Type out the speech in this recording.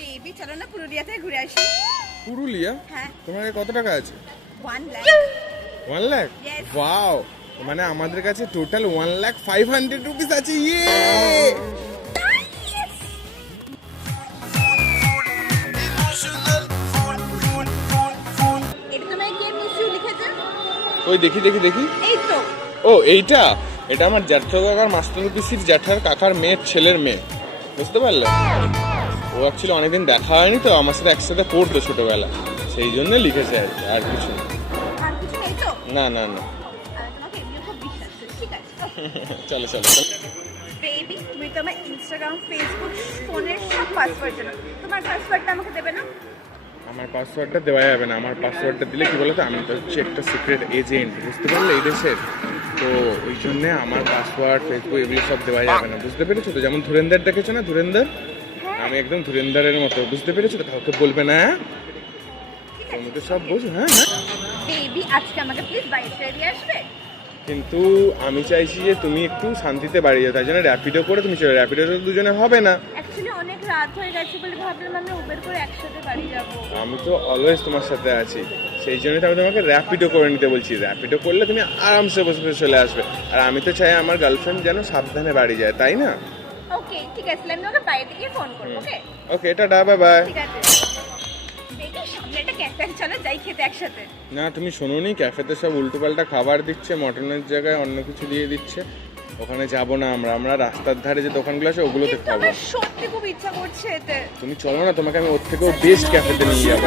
Baby চলো না পুরুলিয়া থেকে ঘুরে আসি। পুরুলিয়া? হ্যাঁ। তোমার কাছে কত টাকা আছে? 1 লাখ। 1 লাখ? Yes. ওয়াও, মানে আমাদের কাছে টোটাল 1,05,000 রুপিস আছে। ইয়ে এটা তোমার কে মিসিউ লিখেছে? ওই দেখি দেখি দেখি। এই তো। ও এইটা, এটা আমার জ্যাঠা কাকার মাস্টার পিসির জ্যাঠার কাকার মেয়ের ছেলের মেয়ে, বুঝতে পারলে? ও অ্যাকচুয়ালি অনেকদিন দেখা হয়নি তো, আমার সাথে একসাথে পড়তো ছোটবেলা, সেই জন্য লিখেছে আর কি, আর কিছু না। আর কিছু নেই তো? না না না। আমি তোমাকে এমনিও খুব বিশ্বাস করি, ঠিক আছে? চলো চলো চলো। বেবি তুমি তো আমার ইনস্টাগ্রাম, ফেসবুক, ফোনের সব পাসওয়ার্ড জানো। তোমার পাসওয়ার্ডটা আমাকে দেবে না? আমার পাসওয়ার্ডটা দেওয়া যাবে না। আমার পাসওয়ার্ডটা দিলে কি বলতো, আমি তো হচ্ছে একটা সিক্রেট এজেন্ট, বুঝতে পারলে, এই দেশের। তো ওই জন্যে আমার পাসওয়ার্ড, ফেসবুক এগুলো সব দেওয়া যাবে না, বুঝতে পেরেছো তো? যেমন ধুরেন্দার দেখেছো না, ধুরেন্দার, আমি একদম ধুরেন্দারের মতো, বুঝতে পেরেছো তো? কাউকে বলবে না, হ্যাঁ? তুমি তো সব বোঝো। হ্যাঁ হ্যাঁ। বেবি আজকে আমাকে প্লিজ বাইরে ছেড়ে দিয়ে আসবে? কিন্তু আমি চাইছি যে তুমি একটু শান্তিতে বাড়ি যাও, তাই জন্য র্যাপিডো করে তুমি চলে। র্যাপিডো তো দুজনে হবে না। অ্যাকচুয়ালি অনেক রাত হয়ে গেছে বলে ভাবলাম আমি উবের করে একসাথে বাড়ি যাবো। আমি তো অলওয়েজ তোমার সাথে আছি, সেই জন্য তো আমি তোমাকে র্যাপিডো করে নিতে বলছি। র্যাপিডো করলে তুমি আরামসে বসে বসে চলে আসবে, আর আমি তো চাই আমার গার্লফ্রেন্ড যেন সাবধানে বাড়ি যায়, তাই না? ওকে ঠিক আছে, আমি ওকে বাইরে গিয়ে ফোন করবো। ওকে ওকে, টাটা, বাই বাই। ঠিক আছে। বেবি সামনে একটা ক্যাফে, চলো যাই খেতে একসাথে। না তুমি শোনোনি, ক্যাফেতে সব উল্টোপাল্টা খাবার দিচ্ছে, মটনের জায়গায় অন্য কিছু দিয়ে দিচ্ছে। ওখানে যাবো না আমরা, আমরা রাস্তার ধারে যে দোকানগুলো আছে ওগুলোতে কিন্তু খাবো। আমার সত্যি খুব ইচ্ছা করছে এতে। তুমি চলো না, তোমাকে আমি ওর থেকেও বেস্ট ক্যাফেতে নিয়ে যাবো।